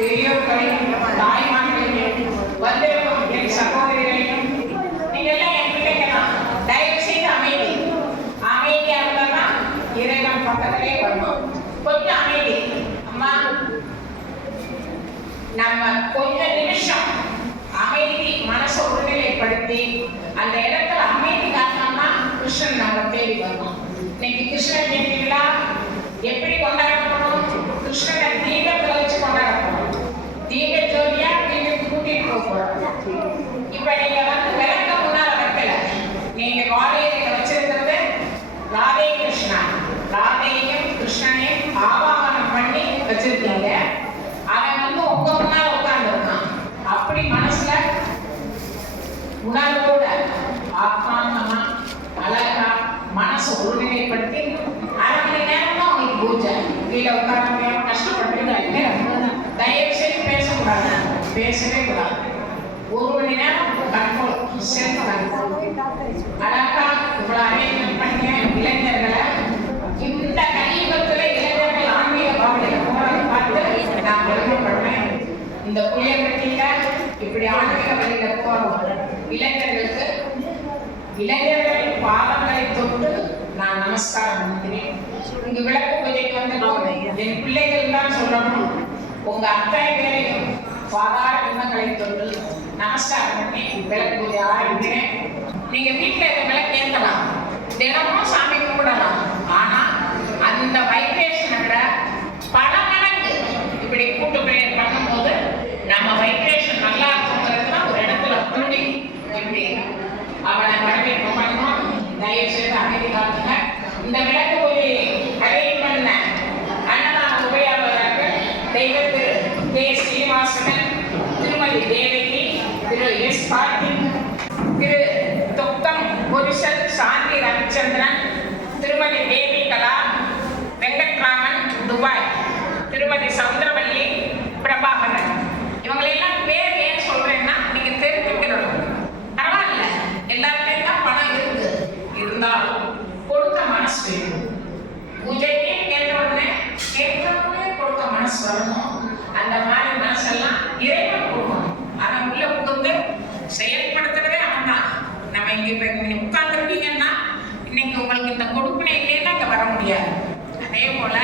பெரியோர்கள், தாய்மார்களே, வந்திருக்கும் என் சகோதரிகளே, நீங்க எல்லாம் என் பிள்ளைங்க தான். தயவு செய்து அமைதியா இருந்தா இறைவன் பக்கத்திலே வரணும். கொஞ்சம் அமைதி. அம்மா, நம்ம கொஞ்ச நிமிஷம் அமைதி மனசை ஒருநிலைப்படுத்தி அந்த இடத்துல அமைதி காரணம்னா கிருஷ்ணன் நம்ம தேடி வரணும். இன்னைக்கு கிருஷ்ண ஜெயந்தி விழா எப்படி கொண்டாடப்படும்? கிருஷ்ணனை தீபத்துல வச்சு கொண்டாடப்படும். தீப ஜோதியா தீபத்துக்கு கூட்டிட்டு போறோம். இப்ப நீங்க வந்து விளக்க முன்னால வைக்கல, நீங்க வாழையில வச்சிருக்கிறது ராதே கிருஷ்ணா, ராதையும் கிருஷ்ணனையும் ஆவாகனம் பண்ணி வச்சிருக்கீங்க. அவன் வந்து உங்க முன்னால உட்கார்ந்து இருக்கான். அப்படி மனசுல உணர்வோட ஆத்மார்த்தமா அழகா மனசை ஒருநிலைப்படுத்தி அரை மணி நேரம் தான் உங்களுக்கு பூஜை. கீழே உட்கார முடியாம கஷ்டப்படுறீங்க, தயவு செய்து பேசக்கூடாது, பேசவே கூடாது. ஒரு மணி நேரம் கண்ட்ரோல், செல்ஃப் கண்ட்ரோல். அழகா இவ்வளவு அரேஞ்ச்மெண்ட் பண்ண இளைஞர்களை இந்த கலியுகத்துல இளைஞர்கள் ஆன்மீக பாவனையில போறதை பார்த்து நான் பெருமைப்படுறேன். இந்த புளியம்பட்டியில இப்படி ஆன்மீக வழியில போறோம் இளைஞர்களுக்கு, இளைஞர்களின் பாவங்களை தொட்டு நான் நமஸ்காரம் பண்ணுகிறேன். இங்கு விளக்கு பூஜைக்கு வந்து என் பிள்ளைகள் தான் சொல்லணும். உங்க அத்தனை பேரையும் பாதார விண்ணங்களை தொட்டு நமஸ்காரம் பண்ணி விளக்கு பூஜை ஆரம்பிக்கிறேன். நீங்க வீட்டுல இருக்க விளக்கு ஏற்றலாம், தினமும் சாமி கும்பிடலாம். ஆனா அந்த வைப்ரேஷனை விட பல மடங்கு இப்படி கூட்டு பிரேயர் பண்ணும்போது நம்ம வைப்ரேஷன் நல்லா இருக்குங்கிறதுனா ஒரு இடத்துல கூடி இப்படி அவனை வரவேற்பு பண்ணணும். தயவு செய்து அமைதி காத்துங்க. இந்த விளக்கு பூஜை அரேஞ்ச் பண்ண அன்னதான உபயோகர்கள் தெய்வ திரு கே. ஸ்ரீனிவாசன், திருமதி தேவகி, திரு எஸ். கார்த்திக், திரு தொக்கம் பொரிசல் சாந்தி ரவிச்சந்திரன், திருமதி தேவி கலா, வெங்கட்ராமன் துபாய், திருமதி சவுந்தரவல்லி பிரபாகரன். இவங்களெல்லாம் பேர் ஏன் சொல்றேன்னா நீங்க தெரிஞ்சுக்கணும். பரவாயில்ல, எல்லாருக்கும் தான் பணம் இருக்கு, இருந்தாலும் கொடுக்க மனசு வேணும். பூஜைக்கே கேட்டவுடனே கேட்கறவங்களே கொடுக்க மனசு வரணும். அந்த மாதிரி மனசெல்லாம் இறைவன் கொடுக்கணும். அவன் உள்ள புகுந்து செயல்படுத்துறதே அவன் தான். நம்ம இங்க இப்ப உட்கார்ந்துருக்கீங்கன்னா இன்னைக்கு உங்களுக்கு இந்த கொடுப்பினை இல்லைன்னா அங்க வர முடியாது. அதே போல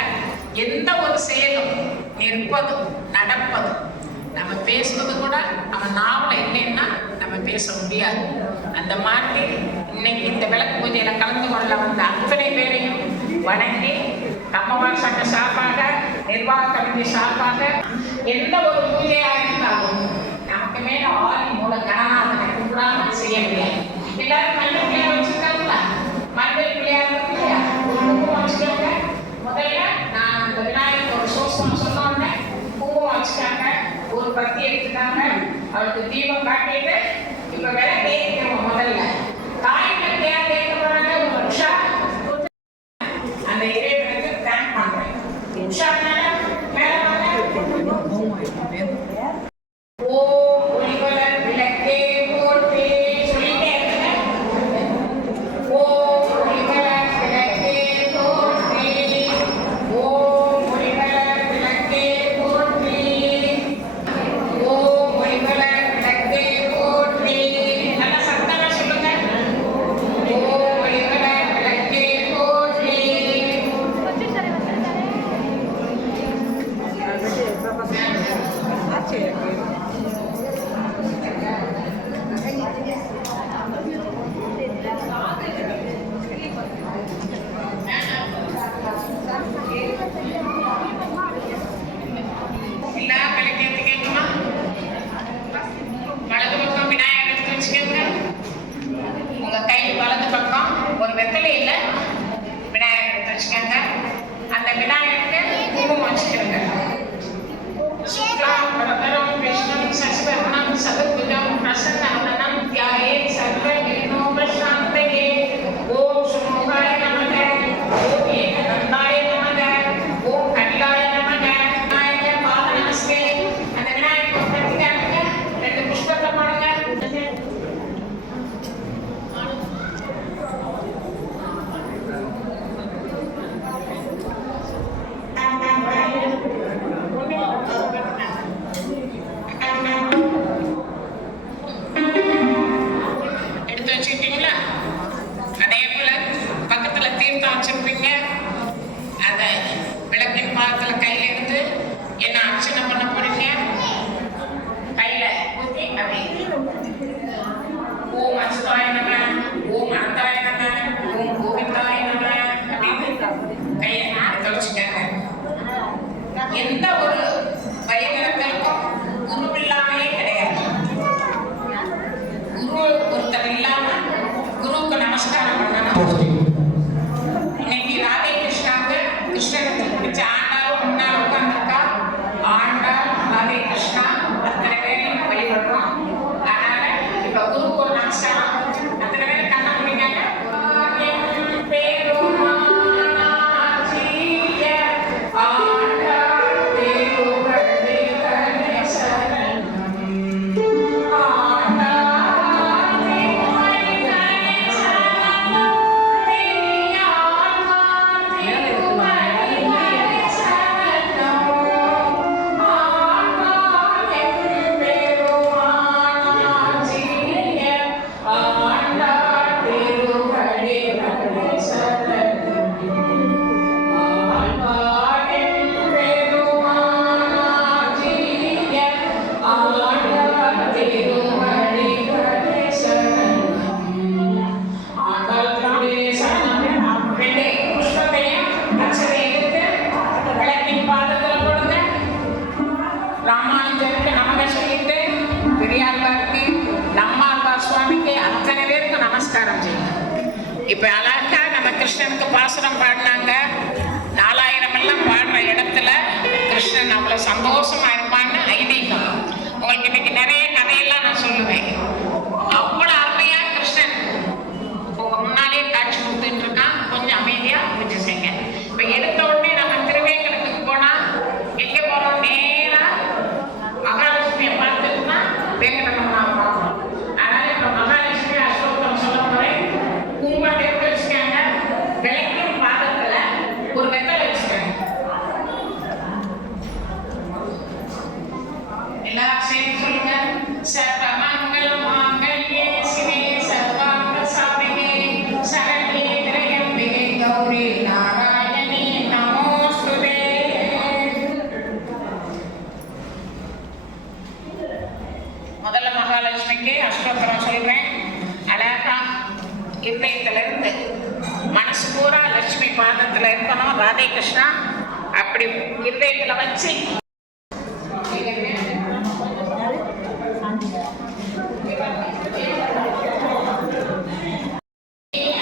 எந்த ஒரு செயலும் நிற்பதும் நடப்பதும் நம்ம பேசுவது கூட அவன் நாவல இல்லைன்னா நம்ம பேச முடியாது. அந்த மாதிரி இன்னைக்கு இந்த விளக்கு பூஜையில கலந்து கொள்ள வந்த அத்தனை பேரையும் வணங்கி கம்மவான் சங்க சார்பாக, நிர்வாக கமிட்டி சார்பாக எந்த ஒரு பூஜையாக இருந்தாலும் நமக்கு மேல ஆதி மூல கணநாதனை கும்பிடாம செய்ய முடியாது. எல்லாரும் மஞ்சள் பிள்ளையார் வச்சிருக்காங்களா? மஞ்சள் பிள்ளையார் இல்லையா? ஒரு குங்குமம் வச்சுக்கோங்க. முதல்ல நான் அந்த விநாயகர் ஒரு சோசனம் சொன்னோடனே குங்குமம் வச்சுட்டாங்க, ஒரு பத்தி எடுத்துட்டாங்க, அவருக்கு தீபம் காட்டிட்டு இப்ப வேற தேய்க்கிறோம். முதல்ல காய்கள் தேர் தேய்க்க போறாங்க. ஒரு உஷா அந்த இறைவனுக்கு தேங்க் பண்றேன். உஷா மேல ஓம் ஒளிவளர் விளக்கே போற்றி சொல்லிட்டே இருக்க. ஓம் ஒளிவளர் விளக்கே போற்றி, ஓம் ஒளிவளர் விளக்கே போற்றி, ஓம் ஒளிவளர் விளக்கே போற்றி. நல்ல சத்தமா சொல்லுங்க. ஓம் ஒளிவளர் இப்ப அழகா நம்ம கிருஷ்ணனுக்கு பாசுரம் பாடினாங்க. 4000 எல்லாம் பாடுற இடத்துல கிருஷ்ணன் அவ்வளவு சந்தோஷமா இருப்பான்னு ஐதீகம். உங்களுக்கு இன்னைக்கு நிறைய கதையெல்லாம் நான் சொல்லுவேன். அவ்வளவு அருமையா கிருஷ்ணன் உங்க முன்னாலே காட்சி கொடுத்துட்டு இருக்கான். கொஞ்சம் அமைதியா பூஜை செய்யுங்க. இப்ப எடுத்த உடனே நம்ம திருவேங்கடத்துக்கு போனா எங்க போறோம்? நேரா மகாலட்சுமியை பார்த்துட்டுனா வேங்கடம் நான் பார்க்கணும். அதனால இப்ப மகாலட்சுமி அஷ்டோத்தரம் சொல்ல போறேன். குங்குமம் எடுத்து வச்சுக்காங்க. விளக்கின் பாதத்துல ஒரு வெத்தலை வச்சுக்காங்க. எல்லாரும் சேர்ந்து சொல்லுங்க. சர்வமங்கலம் மாங்கல்யே சிவே சர்வார்த்த சாதிகே சரண்யே திரையம்பிகே கௌரி நாராயணி நமோஸ்துதே. முதல்ல மகாலட்சுமிக்கு அஷ்டோத்தரம் சொல்றேன். அழகா இதயத்துல இருந்து மனசு பூரா லட்சுமி பாதத்துல இருக்கணும். ராதே கிருஷ்ணா அப்படி இதயத்துல வச்சு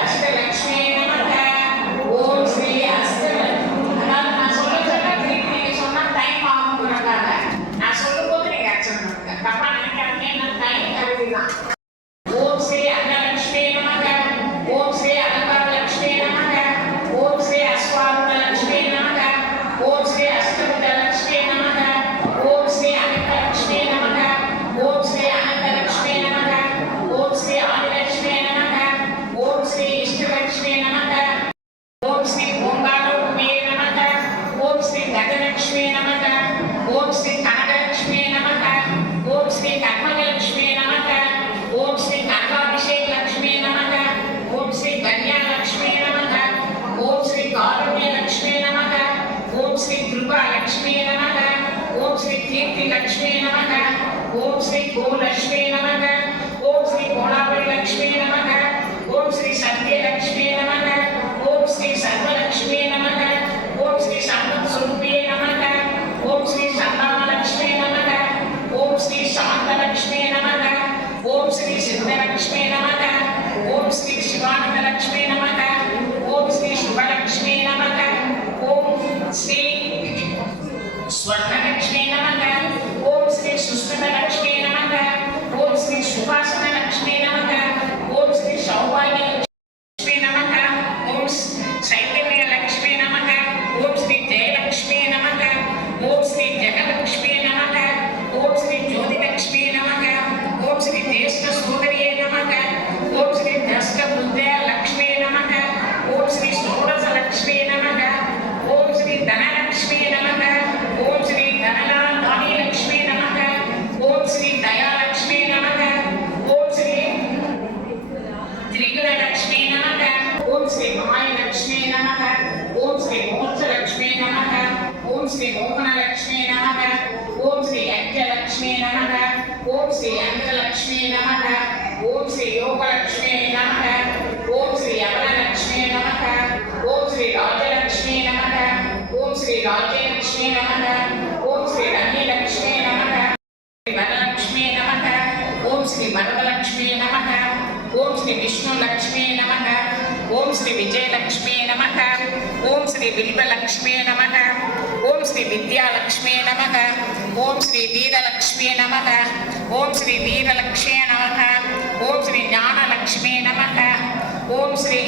அஷ்டலட்சுமி நமக. ஓம் ஸ்ரீ அதாவது நான் சொல்ல நீங்க சொன்னா டைம் ஆகுங்கிறதுக்காக நான் சொல்லும் போது நீங்க அர்ச்சனை பண்ணுங்க. தப்பா நினைக்காதீங்க. நான் டைம் கருதிதான். ஓம் ஸ்ரீ அன்னலட்சுமி நமக. ஓம் ஸ்ரீ அலங்காரலட்சுமி நமக. ஓம் ஸ்ரீ அஸ்வாரூடலட்சுமி நமக. ஓம் ஸ்ரீ அஷ்டபுஜலட்சுமி நமக. ஓம் ஸ்ரீ அனந்தலட்சுமி நமக. ஓம் ஸ்ரீ அனந்தலட்சுமி நமக. ஓம் ஸ்ரீ ஆதிலட்சுமி நமக. ஓம் ஸ்ரீ இஷ்டலட்சுமி நமக. ஓம் ஸ்ரீ ஓங்காரூபியே நமக. ஓம் ஸ்ரீ கஜலட்சுமி நமக. ஓம் ஸ்ரீ கனகலட்சுமி நமக. ஓம் ஸ்ரீ கர்மகலட்சுமி நமக. ஓம் ஸ்ரீ கர்மாபிஷேகலட்சுமி நமக. ஓம் ஸ்ரீ கன்யாலட்சுமி நமக. ஓம் ஸ்ரீ காருண்யலட்சுமி நமக. ஓம் ஸ்ரீ கிருபாலட்சுமி நமக. ஓம் ஸ்ரீ கீர்த்திலட்சுமி நமக. ஓம் ஸ்ரீ கோலட்சுமி நமக. ஓம் ஸ்ரீ கோலாபுரிலட்சுமி நமக. ஓம் ஸ்ரீ சத்யலட்சுமி நமக. ஓம் ஸ்ரீ சர்வலட்சுமி நமக. ஓம் ஸ்ரீ சம்பத் சுரூபியே நமக. ஓம் ஸ்ரீ சந்தானலட்சுமி நமக. ஓம் ஸ்ரீ சாந்தலட்சுமி நமக. ஓம் ஸ்ரீ சித்தலட்சுமி நமக. ஓம் ஸ்ரீ சிவானந்தலட்சுமி நமக. ஓம் ஸ்ரீ சுபலட்சுமி நமக. ஓம் ஸ்ரீ ஸ்வர்ணலட்சுமி நமக. ஓம் ஸ்ரீ சுஸ்மிதலட்சுமி நமக. ஓம் ஸ்ரீ சுபாசனலட்சுமி நமக. ஓம் ஸ்ரீ சௌபாகியலட்சுமி நமக. ஓம் சைத்தன்யலட்சுமி நமக. ஓம் ஸ்ரீ ஜெயலட்சுமி நமக. ஓம் ஸ்ரீ ஜெகலட்சுமி நமக. ஓம் ஸ்ரீ ஜோதிலட்சுமி நமக. ஓம் ஸ்ரீ ஜேஷ்ட சோதரியே நமக. ஓம் ஸ்ரீ ஜஸ்ட புத்தே லக்ஷ்மி நமக. ஓம் ஸ்ரீ சோடசலட்சுமி நமக. ஓம் ஸ்ரீ தனலட்சுமி நமக. ஓம் ஸ்ரீ தனலாதானி லட்சுமி நமக. ஓம் ஸ்ரீ தயாலட்சுமி நமக. ஓம் ஸ்ரீ திரிகுணலட்சுமி நமக. ஓம் ஸ்ரீ மாயலட்சுமி நமக. ஓம் ஸ்ரீ மோட்சலட்சுமி நமக. ஓம் ஸ்ரீ மோகனலட்சுமி நமக. ஓம் ஸ்ரீ யஜ்ஞலட்சுமி நமக. ஓம் ஸ்ரீ அங்கலட்சுமி நமக. ஓம் ஸ்ரீ யோகலட்சுமி நமக. ஓம் ஸ்ரீ யமலட்சுமி நமக. ஓம் ஸ்ரீ ராஜலட்சுமி நமக. ஓம் ஸ்ரீ ராஜலட்சுமி நமக. ஓம் ஸ்ரீ ரம்யலட்சுமி நமக. வரலட்சுமி நமக. ஓம் ஸ்ரீ வரதலட்சுமி நமக. ஓம் ஸ்ரீ விஷ்ணுலட்சுமி நமக. ஓம் ஸ்ரீ விஜயலட்சுமி நமக. ஓம் ஸ்ரீ வில்வலட்சுமி நமக. ஓம் ஸ்ரீ வித்யாலட்சுமி நமக. ஓம் ஸ்ரீ வீரலட்சுமி நமக. ஓம் ஸ்ரீ வீரலட்சுமி நமக. ஓம் ஸ்ரீ ஞானலட்சுமி நமக. ஓம் ஸ்ரீ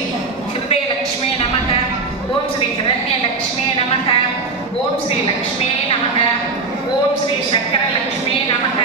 ஹிருதயலட்சுமி நமக. ஓம் ஸ்ரீ ஹிரண்யலட்சுமி நமக. ஓம் ஸ்ரீ லக்ஷ்மி நமக. ஓம் ஸ்ரீ சக்கரலட்சுமி நமக.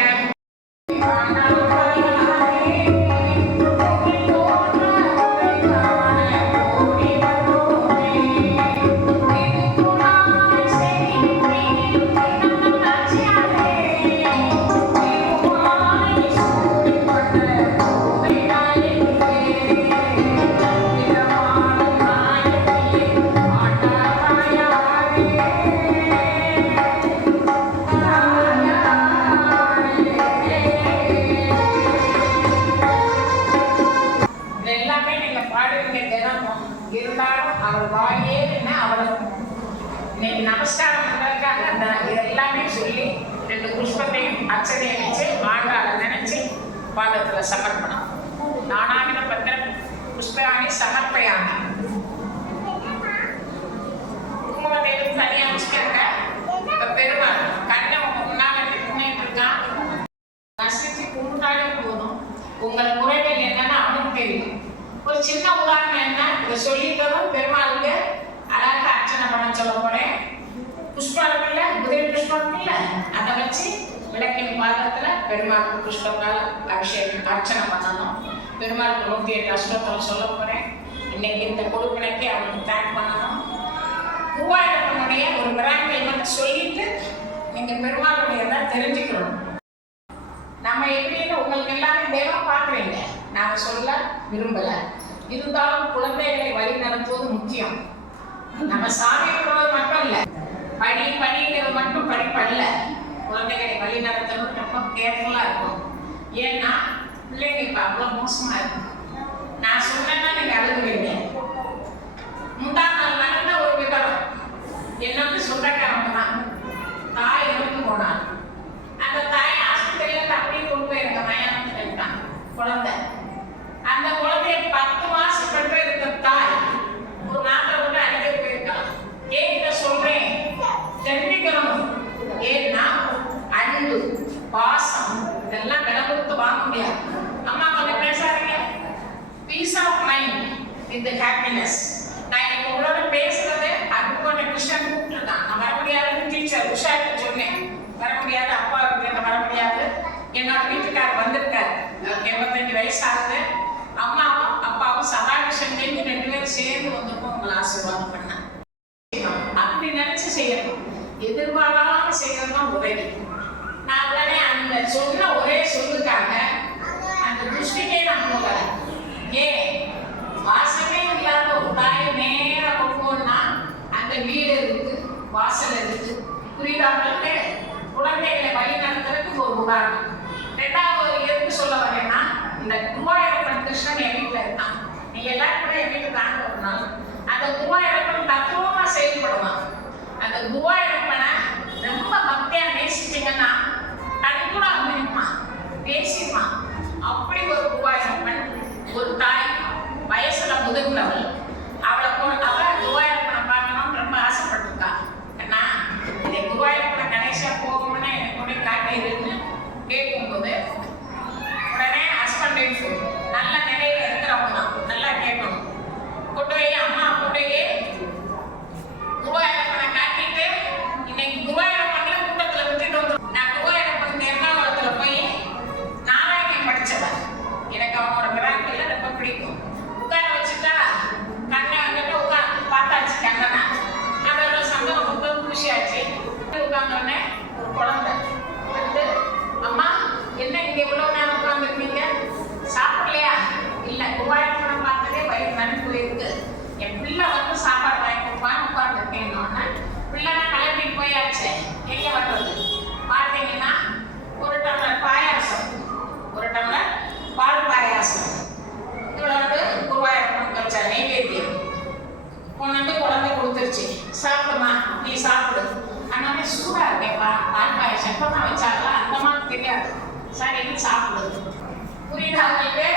இருந்தாலும் அவள் வாயே என்ன அவளை இன்னைக்கு நமஸ்காரம் பண்றதுக்காக அந்த இதெல்லாமே சொல்லி 2 புஷ்பத்தையும் அச்சதையை வச்சு ஆண்டாளை நினைச்சு பாதத்துல சமர்ப்பணம். நானாவின பத்திரம் புஷ்ப புஷ்பராணி சமர்ப்பயாமி. குங்குமத்தை எடுத்து தனியா வச்சுக்கங்க. இப்ப பெருமாள் கண்ணை உங்க முன்னால நின்னுட்டு இருக்கான். நசிச்சு கும்பிட்டாலே போதும். உங்கள் குறைகள் என்னன்னு அவனுக்கு தெரியும். ஒரு சின்ன உதாரணம் என்ன, இதை சொல்லிட்டதும் பெருமாளுக்கு அழகா அர்ச்சனை பண்ண சொல்ல போறேன். புஷ்பம் இல்ல, முதல் புஷ்பம் இல்ல, அதை வச்சு விளக்கின் பாதத்துல பெருமாளுக்கு புஷ்பத்தால் அபிஷேகம் அர்ச்சனை பண்ணணும். பெருமாளுக்கு 108 அஷ்டோத்திரம் சொல்ல போறேன். இன்னைக்கு இந்த கொடுப்பினைக்கு அவனுக்கு தேங்க் பண்ணணும். குருவாயூரப்பனுடைய ஒரு மிராக்கிள் மட்டும் சொல்லிட்டு நீங்க பெருமாளுடைய தெரிஞ்சுக்கணும். நம்ம எப்படின்னு உங்களுக்கு எல்லாரும் தெய்வம் பார்க்குறீங்க, நாம சொல்ல விரும்பல. இருந்தாலும் குழந்தைகளை வழி நடத்துவது முக்கியம். நம்ம சாமி கும்பிடுவது மட்டும் இல்லை, படிங்கிறது மட்டும் படிப்பல்ல. குழந்தைகளை வழி நடத்துறது ரொம்ப கேர்ஃபுல்லா இருக்கும். ஏன்னா பிள்ளைங்க இப்ப அவ்வளவு மோசமா இருக்கு. நான் சொன்னேன்னா நீங்க அழுகுவீங்க. முந்தாம் நாள் நடந்த ஒரு விவரம் என்னன்னு சொல்றக்காரங்க தான். தாய் இறந்து போனான். அந்த தாய் ஆஸ்பத்திரியில அப்படியே கொண்டு போயிருக்க மயானத்துல இருக்கான் குழந்தை. அந்த குழந்தைய 10 மாசம் பெற்று இருக்க தாய் ஒரு நாட்டை விட்டு அடிக்க போயிருக்கான். ஏன் இதை சொல்றேன் தெரிஞ்சுக்கணும். ஏன்னா அன்பு பாசம் இதெல்லாம் விலை கொடுத்து வாங்க முடியாது. அம்மா கொஞ்சம் பேசாதீங்க. Peace of mind with happiness. நான் எனக்கு உங்களோட பேசுறது அதுக்கு கிருஷ்ணன் கூப்பிட்டுருக்கான். நான் வர முடியாதுன்னு டீச்சர் உஷாக்கு சொன்னேன். வர முடியாது, அப்பா இருக்கு வர முடியாது. என்னோட வீட்டுக்காரர் வந்திருக்காரு. 85 வயசு ஆகுது. அம்மாவும் அப்பாவும் சதாகிருஷ்ணன் தெரிஞ்சு 2 பேரும் சேர்ந்து வந்திருக்கோம். உங்களை ஆசீர்வாதம் பண்ண அப்படி நினைச்சு செய்யணும். எதிர்பாராம செய்யறதுதான் உதவி. நான் உடனே அந்த சொன்ன ஒரே சொல்லுக்காக அந்த திருஷ்டிக்கே நான் போகல. ஏன் வாசமே இல்லாத ஒரு தாயை நேர கொண்டோம்னா அந்த வீடு இருக்கு, வாசல் இருக்கு. புரியுதாங்களுக்கு குழந்தைகளை வழி நடத்துறதுக்கு ஒரு உதாரணம். 2வது எதுக்கு சொல்ல வரேன்னா, இந்த குருவாயூரப்பன் கிருஷ்ணன் என் வீட்டில் இருக்கான். நீங்க எல்லாரும் கூட என் வீட்டுக்கு தாங்க ஒரு நாள். அந்த குருவாயூரப்பன் தத்துவமா செயல்படுவான். அந்த குருவாயூரப்பனை ரொம்ப பக்தியா நேசிச்சீங்கன்னா அது கூட அனுப்பிப்பான், பேசிப்பான். அப்படி ஒரு குருவாயூரப்பன். ஒரு தாய் வயசுல முதிர்ந்தவள், அவளை குருவாயூரப்பனை பார்க்கணும்னு ரொம்ப ஆசைப்பட்டிருக்கா. ஏன்னா இந்த குருவாயூரப்பனை கணேசா போகும்னு எனக்கு கொண்டு காட்டிடுன்னு கேட்கும்போது உடனே ஹஸ்பண்ட் ஒய்ஃப் நல்ல நிலையில இருக்கிறவங்க தான், நல்லா கேட்கணும். கொண்டு போய் அம்மா கொண்டு போய் குருவாயூரப்பனை காட்டிட்டு இன்னைக்கு குருவாயூரப்பன்ல கூட்டத்துல விட்டுட்டு வந்து நான் குருவாயூரப்பன் எர்ணாகுளத்துல போய் நாராயணன் படிச்சவன். எனக்கு அவனோட மிராக்கிள் ரொம்ப பிடிக்கும். உட்கார வச்சுட்டா கண்ணை வந்துட்டு உட்காந்து பார்த்தாச்சு கண்ணனா. அதோட சந்தோஷம் ரொம்ப குஷியாச்சு. உட்காந்தோடனே ஒரு குழந்தை வந்து, அம்மா என்ன இங்க இவ்வளவு நேரம் உட்காந்துருக்கீங்க, சாப்பிடலையா? இல்ல, குருவாயூரப்பனை பார்த்ததே வயிறு நன்கு போயிருக்கு. என் பிள்ளை வந்து சாப்பாடு வாங்கி கொடுப்பான்னு உட்காந்துருக்கேன்னு பிள்ளை தான் கிளம்பிட்டு போயாச்சு. எங்க வர்றது பார்த்தீங்கன்னா ஒரு டம்ளர் பாயாசம், ஒரு டம்ளர் பால் பாயாசம். இவ்வளோ வந்து குருவாயூரப்பன் வச்ச நெய்வேத்தியம் கொண்டு வந்து குழந்தை கொடுத்துருச்சு. சாப்பிடுமா, நீ சாப்பிடு. அண்ணாமே சூடா இருக்கேப்பா, பால் பாயாசம் எப்பதான் வச்சாங்களா அந்த மாதிரி தெரியாது. சரி நீ சாப்பிடுது. புரியுதா உங்களுக்கு?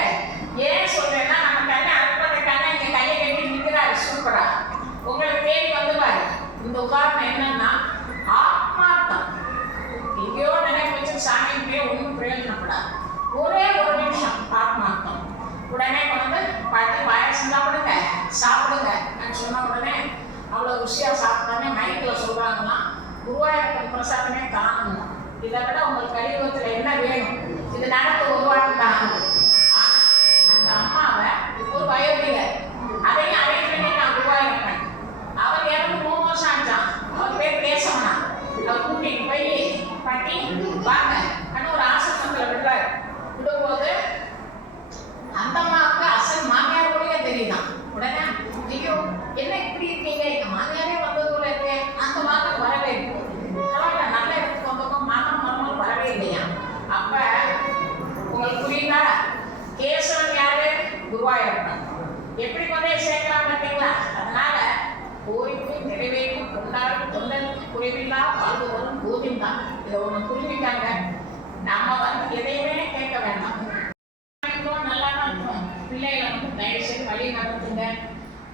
ஏன் சொல்றேன்னா நம்ம கண்ணை அடுப்பதுக்கான இங்க கையை கட்டி நிற்கிறாரு சூப்பரா. உங்களுக்கு தேடி வந்துவாரு. இந்த உதாரணம் என்னன்னா ஆத்மார்த்தம். எங்கேயோ நினைவு வச்சு சாமிக்கு ஒன்றும் பிரயோஜனப்படாது. ஒரே ஒரு நிமிஷம் ஆத்மார்த்தம். உடனே வந்து பாட்டி பாயாசம் சாப்பிடுங்க சாப்பிடுங்க நான் சொன்ன உடனே அவ்வளோ ருசியா சாப்பிட்டானே மைக்கில் சொல்றாங்கன்னா குருவாயூரப்பன் பிரசாதமே காணுங்க. இதை விட உங்களுக்கு கலியுகத்தில் என்ன வேணும்? இது நடந்து ஒரு வாட்டி தான் ஆகுது. அந்த அம்மாவை ஒரு வயோதிகர் அதையும் அரேஞ்ச் பண்ணி நான் குருவாயூரப்பன். அவர் இறந்து 3 வருஷம் ஆச்சான். அவர் பேர் பேசவனா. அவர் கூட்டிட்டு போய் பாட்டி வாங்க அப்படின்னு ஒரு ஆசிரமத்தில் விடுறாரு. விடும்போது அந்த அம்மாவுக்கு அசல் மாமியார் கூட தெரியுதான். உடனே ஐயோ என்ன இப்படி இருக்கீங்க, எங்க மாமியாரே வந்தது போல இருக்கு. அந்த மாதிரி வரவே இருக்கு. பரவாயில்ல, நல்ல இடத்துக்கு வந்தவங்க மாமன் மருமகள் வரவே இல்லையா. அப்ப உங்களுக்கு புரியுதா?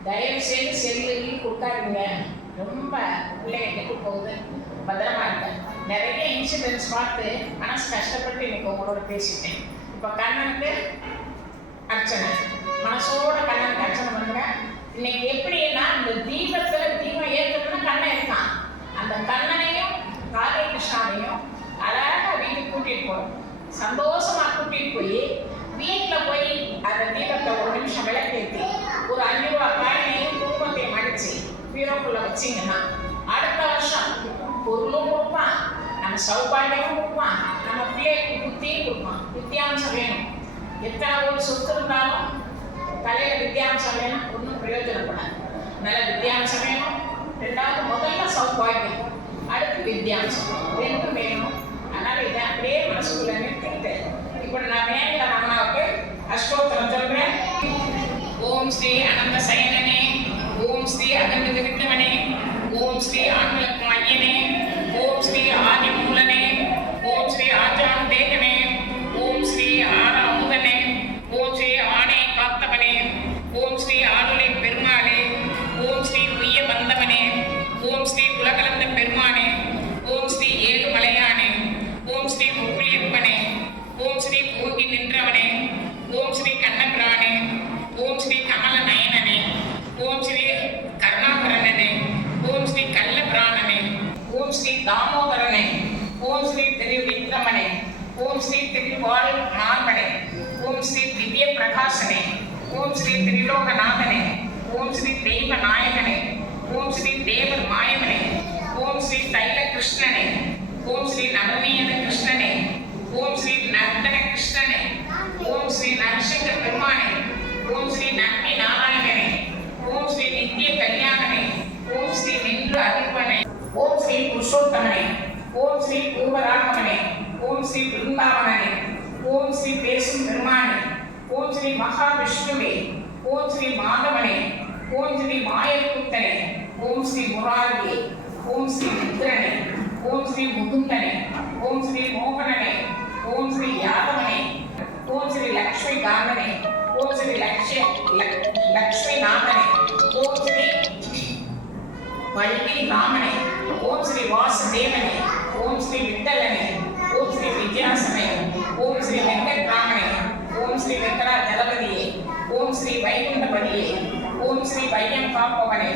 தயவு செய்து செல்லுலையும் கொடுக்காதீங்க. ரொம்ப பிள்ளைங்க கெட்டு போகுது. பத்திரமா இருக்க. நிறைய இன்சிடென்ட்ஸ் பார்த்து மனசு கஷ்டப்பட்டு இன்னைக்கு உங்களோட பேசிட்டேன். இப்போ கண்ணனுக்கு அர்ச்சனை, மனசோட கண்ணனுக்கு அர்ச்சனை பண்ணுங்க. இன்னைக்கு எப்படின்னா இந்த தீபத்துல தீபம் ஏற்றணும்னா கண்ணன் இருக்கான். அந்த கண்ணனையும் ராதே கிருஷ்ணாவையும் அழகா வீட்டுக்கு கூட்டிட்டு போகணும். சந்தோஷமா கூட்டிட்டு போய் வீட்டில் போய் அந்த தீபத்தை ஒரு நிமிஷம் விளக்கேற்றி ஒரு 5 ரூபாய் காயினையும் குடும்பத்தையும் மடிச்சு பீரோக்குள்ள வச்சிங்கன்னா அடுத்த வருஷம் பொருளும் கொடுப்பான், நம்ம சௌபாகியமும் கொடுப்பான், நம்ம பிள்ளைக்கு புத்தியும் கொடுப்பான். வித்தியாசம் வேணும். எத்தனை ஒரு சொத்து இருந்தாலும் தலையில வித்தியாசம் வேணும், ஒன்றும் பிரயோஜனப்படாது. நல்ல வித்தியாசம் வேணும். ரெண்டாவது முதல்ல சௌபாகியம், அடுத்து வித்தியாசம் ரெண்டும் வேணும். அதனால இதை அப்படியே மனசுக்குள்ள நிறுத்திட்டு இப்போ நான் வேண்டிய அம்மாவுக்கு அஷ்டோத்திரம் சொல்றேன். ஓம் ஸ்ரீ அனந்த சயனனே, ஓம் ஸ்ரீ அகண்ட விருத்தவனே, ஓம் ஸ்ரீ ஆண்களுக்கு ஐயனே, ஓம் ஸ்ரீ ஆதி மூலனே, ஓம் ஸ்ரீ ஆச்சாரம் தேகனே, ஓம் ஸ்ரீ ஆர அமுதனே, ஓம் ஸ்ரீ ஆணை காத்தவனே, ஓம் ஸ்ரீ ஆளுலை பெருமாளே, ஓம் ஸ்ரீ உய்ய வந்தவனே, ஓம் ஸ்ரீ உலகளந்த பெருமானே, ஓம் ஸ்ரீ ஏழு மலையானே, ஓம் ஸ்ரீ முக்குளியப்பனே, ஓம் ஸ்ரீ பூங்கி நின்றவனே, ஓம் ஸ்ரீ கண்ணபிரானே, ஓம் ஸ்ரீ கமல நயனனே, ஓம் ஸ்ரீ கருணாகரனே, ஓம் ஸ்ரீ கல்லபிராணனே, ஓம் ஸ்ரீ தாமோதரனே, ஓம் ஸ்ரீ திருவிக்ரமனே, ஓம் ஸ்ரீ திருவாள் மார்பனே, ஓம் ஸ்ரீ திவ்ய பிரகாசனே, ஓம் ஸ்ரீ திரிலோகநாதனே, ஓம் ஸ்ரீ தெய்வ நாயகனே, ஓம் ஸ்ரீ தேவர் மாயவனே, ஓம் ஸ்ரீ தைல கிருஷ்ணனே, ஓம் ஸ்ரீ நவநீத கிருஷ்ணனே, ஓம் ஸ்ரீ நர்த்தன கிருஷ்ணனே, ஓம் ஸ்ரீ நரசிங்க பெருமானே, ஓம் ஸ்ரீ நம்பி நாராயணனே, ஓம் ஸ்ரீ நித்திய கல்யாணனே, ஓம் ஸ்ரீ நின்று அறிவனே, ஓம் ஸ்ரீ புருஷோத்தமனே, ஓம் ஸ்ரீ பூர்வராகவனே, ஓம் ஸ்ரீ பிருந்தாவனனே, ஓம் ஸ்ரீ பேசும் பெருமானே, ஓம் ஸ்ரீ மகாவிஷ்ணுவே, ஓம் ஸ்ரீ மாதவனே, ஓம் ஸ்ரீ மாயக்கூத்தனே, ஓம் ஸ்ரீ முராரியே, ஓம் ஸ்ரீ மித்ரனே, ஓம் ஸ்ரீ முகுந்தனே, ஓம் ஸ்ரீ மோகனனே, ஓம் ஸ்ரீ யாதவனே, ஓம் ஸ்ரீ லக்ஷ்மி காந்தனே, ஓம் ஸ்ரீ லக்ஷ்மி நாதனே, ஓம் ஸ்ரீ வள்ளி ராமனே, ஓம் ஸ்ரீ வாசுதேவனே, ஓம் ஸ்ரீ விட்டலனே, ஓம் ஸ்ரீ வித்யாசனே, ஓம் ஸ்ரீ வெங்கட்ராமனே, ஓம் ஸ்ரீ வெங்கடாஜலபதியே, ஓம் ஸ்ரீ வைகுண்டபதியே, ஓம் ஸ்ரீ வையம் காப்பவனே.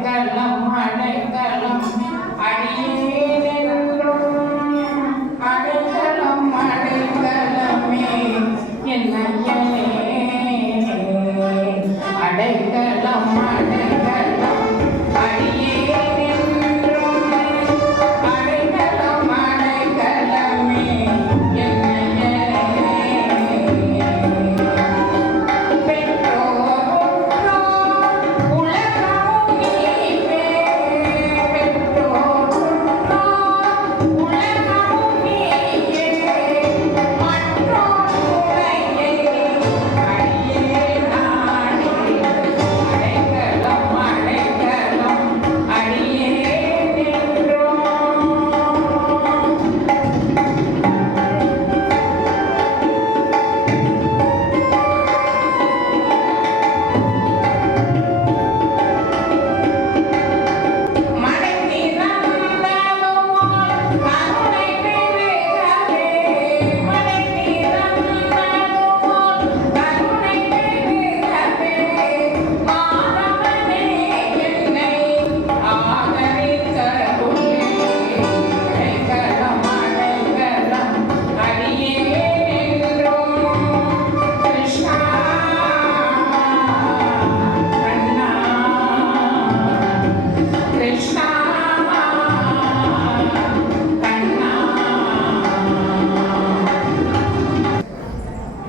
அடைக்கலம் அடைக்கலம் அடியேனென்றும் அடைக்கலம் அடைக்கலமே என்னையனே அடைக்கலம் அடைக்கலம் அடியேனென்றும் அடைக்கலம் அடைக்கலமே என்னையனே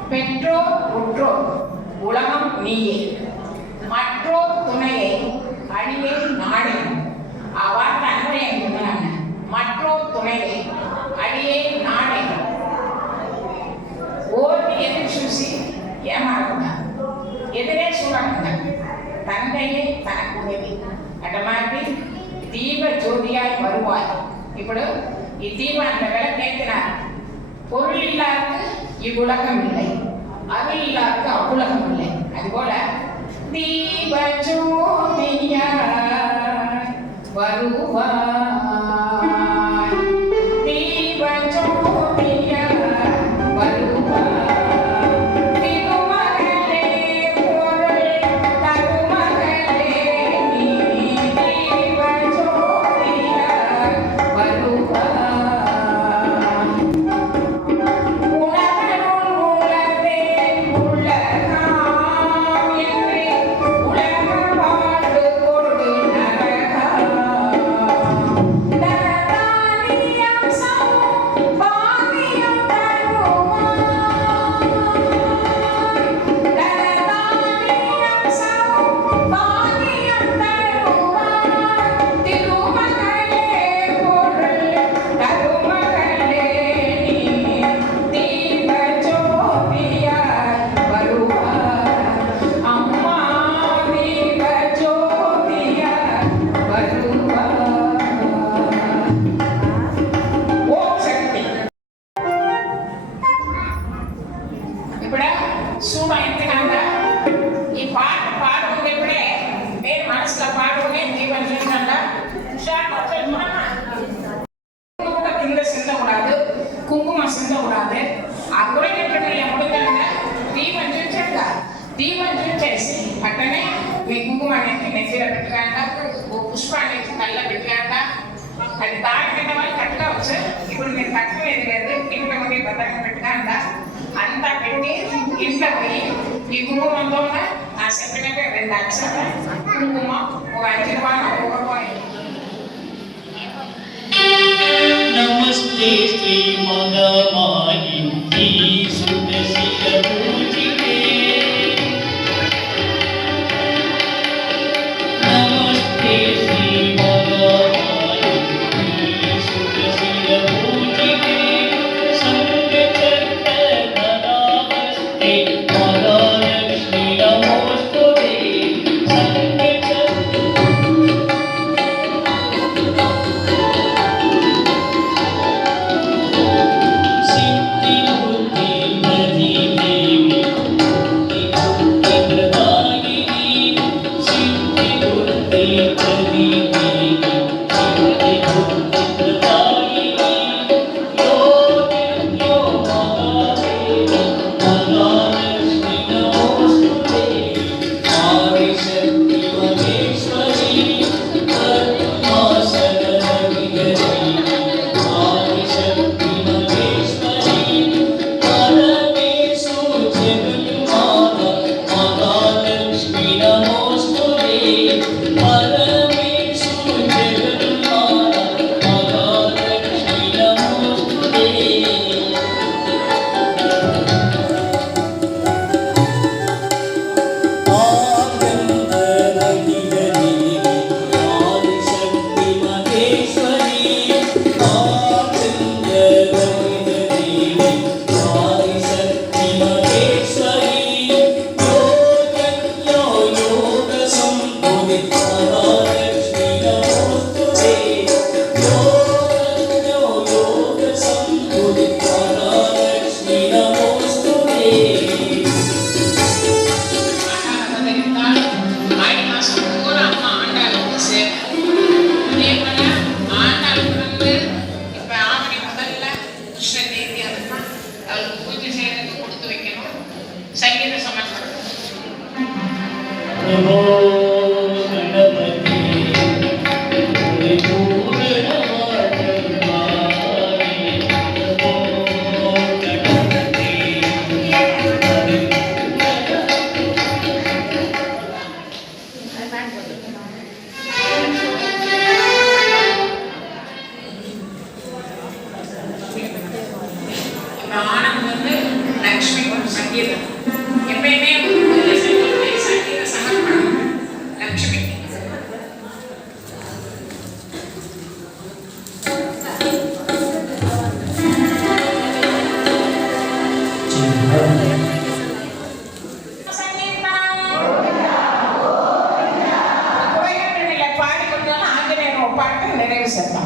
பெற்றோர் உற்றோர் உலகம் நீயே மற்றோர் துணையை அடியே நாடே ఆ వార్త అన్వయం ఉన్నాను మற்றோர் துணையை అడియే నాడే ఓర్ని ఎదురు చూసి ఏమాడకుండా ఎదురే చూడకుండా తండ్రియే తనకు ఉదవి అటమాటి தீப ஜோதியாய் வருவாய். ఇప్పుడు ఈ தீபம் அந்த விளக்கேற்றினார். பொருள் இல்லாருக்கு இவ்வுலகம் இல்லை, அருள் இல்லாருக்கு அவ்வுலகம் இல்லை. அதுபோல தீப ஜோதியாய் வருவாய், தீப ஜோதியாய் வருவாய். திருமகளே பொருள் தருமகளே நீ, தீப ஜோதியாய் வருவாய். குங்குமம் சிந்தக்கூடாது. ఆ కోరికట్టుని ముడుగంగా దీపం చూచాక దీపం చూచేసి అట్టనే మీ కుంకుమాన్ని నెత్తిలో పెట్టుకాక ఓ పుష్పాన్ని కళ్ళ పెట్టుకాక అది తాకిన వాళ్ళు కట్టుకోవచ్చు. ఇప్పుడు మీరు తక్కువేది లేదు, ఇంట్లో ఉండి భద్రంగా పెట్టుకాక అంతా పెట్టి ఇంట్లో పోయి ఈ కుంకుమంతో ఆ చెప్పినట్టు 2 అక్షరాలు కుంకుమం ఒక 5 రూపాయలు 1 రూపాయి. नमस्ते श्री मदमायि सुत शिरपूजिते, नमस्ते श्री मदमायि सुत शिरपूजिते, संगचक्र धरावस्ते महालक्ष्मी नमोस्तुते, सिद्धि बुद्धि பாட்டு நிறைவு செய்யலாம்.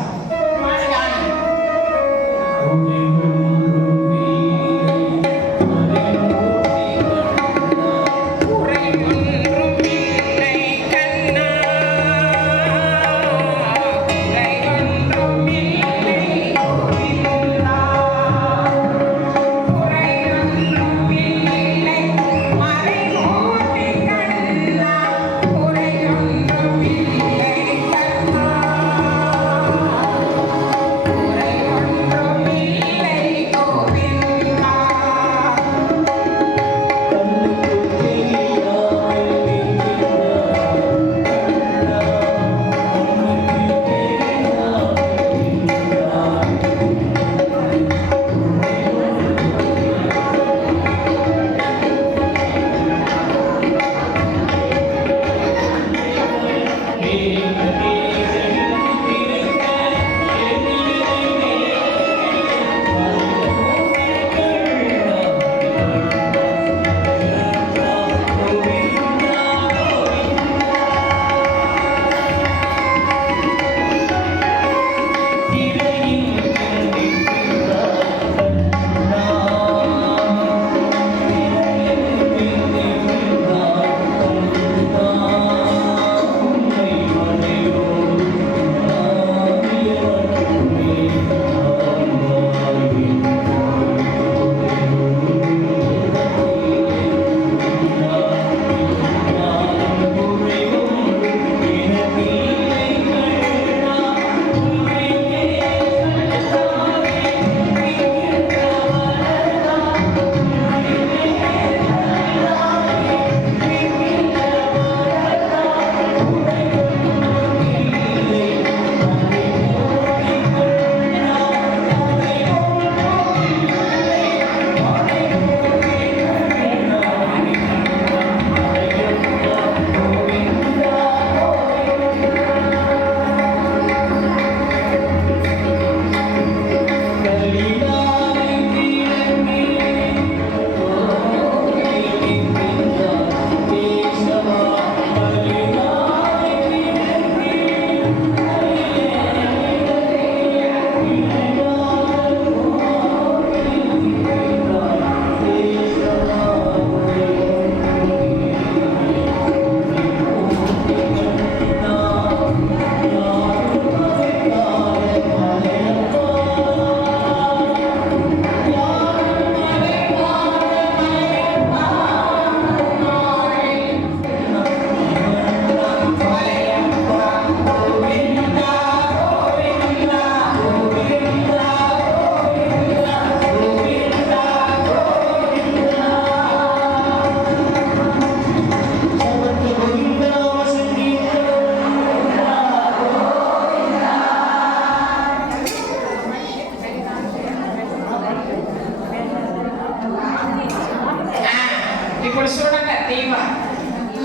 ఇప్పుడు చూడండి తీవ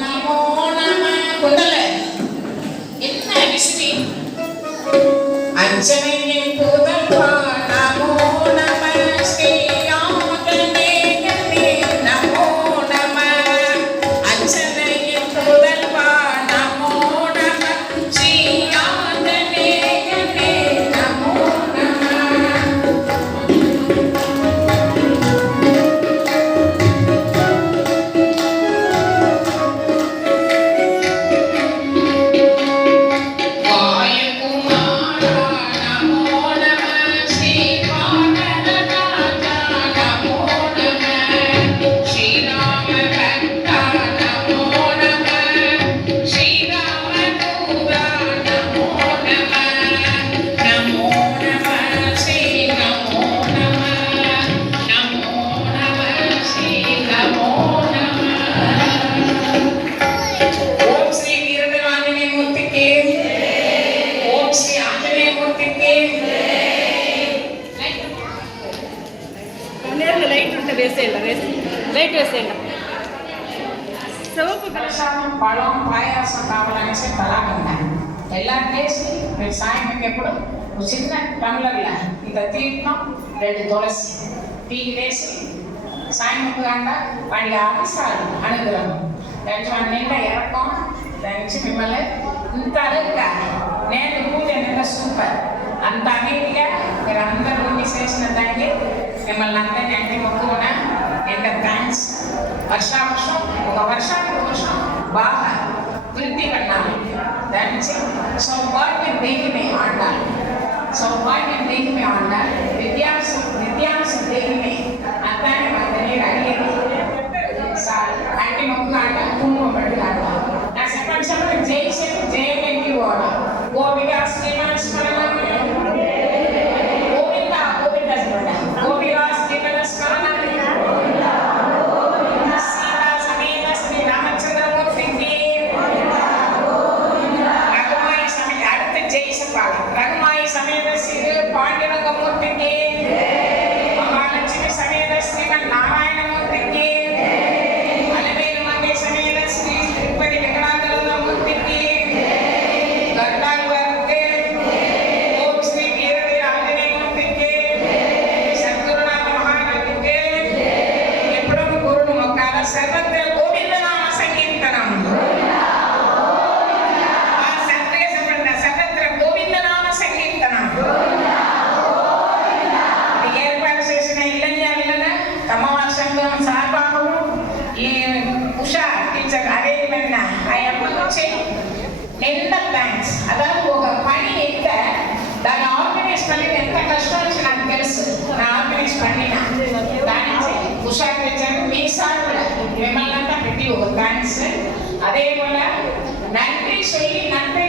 నమో నమ కుందలే என்ன விசிறி அஞ்சனையை புதல்வா நமோ நம ஸ்ரீ ஆகமே கண்ணே நமோ நம அஞ்சனையை புதல்வா நமோ நம ஸ்ரீ ஆகமே கண்ணே நமோ நம ప్రసాదం పళ్ళం పాయాసం కావాలనేసి తలాగంట ఎல்லாம் చేసి మీరు సాయంత్రం ఎప్పుడు ఒక చిన్న టమ్లర్ల ఇంత తీర్థం 2 తులసి టీకి వేసి సాయంత్రం గంట వాడికి ఆఫీసాలు అనుగ్రహం దానికి మన నిండా ఎరకం దాని నుంచి మిమ్మల్ని ఇంత అడగ నేను పూజ మిమ్మల్ని అందరినీ అంటే మొక్కున ఎంత థ్యాంక్స్ వర్షాంశం ఒక వర్షానికి వర్షం బాగా వృద్ధి பண்ணாங்க दैनिक सौभाग्य देखने आंडा सौभाग्य देखने आंडा विद्यांश देखने अतने मंदने अडिगे साल అంటే మొక్కు ఆండా కుమ్మ పడి ఆండా నా చెప్పండి జై వెంకి ఓడా గోవిగా శ్రీమన్ స్మరణ గోవిందా గోవిందా స్మరణ గోవిగా శ్రీమన్ స్మరణ సీతా సమేత శ్రీ రామచంద్రమూర్తికి రఘుమాయి సమేత அடுத்து ஜெய் சபால் ரகுமாயி சமேத ஸ்ரீ பாண்டியரங்கமூர்த்திக்கு மகாலட்சுமி சமேத ஸ்ரீமன் நாராயணமூர்த்திக்கு அலவேலு மங்கை சமேத ஸ்ரீ திருப்பதி வெங்கடாச்சலமூர்த்திக்கு கருடாழ்வாருக்கு ஓம் ஸ்ரீ வீரவீர ஆஞ்சநேயமூர்த்திக்கு சத்குருநாத மகாராஜுக்கு எப்படும் குருடு మొక్కాల సర్వత్ర గోవిందనామ సంకీర్తనం ఆ సత్య సంబంధ సర్వత్ర గోవిందనామ సంకీర్తనం ఏర్పాటు చేసిన ఇళ్ళ తమవారి సంఘం సార్బాహుడు ఈ ఉషా టీచర్ అరేంజ్మెంట్ ఆ అప్పటి ఎంత థ్యాంక్స్ అதாவது ఒక పని ఎంత దాన్ని ఆర్గనైజ్ பண்ணி ఎంత కష్టం వచ్చి నాకు తెలుసు నా ఆర్గనైజ్ பண்ணிన దానికి ఉషా టీచర్ మీ సార్బుல మిమ్మల్ని అంతా పెట్టి ఒక థ్యాంక్స్ அதே போல நன்றி சொல்லி நன்றி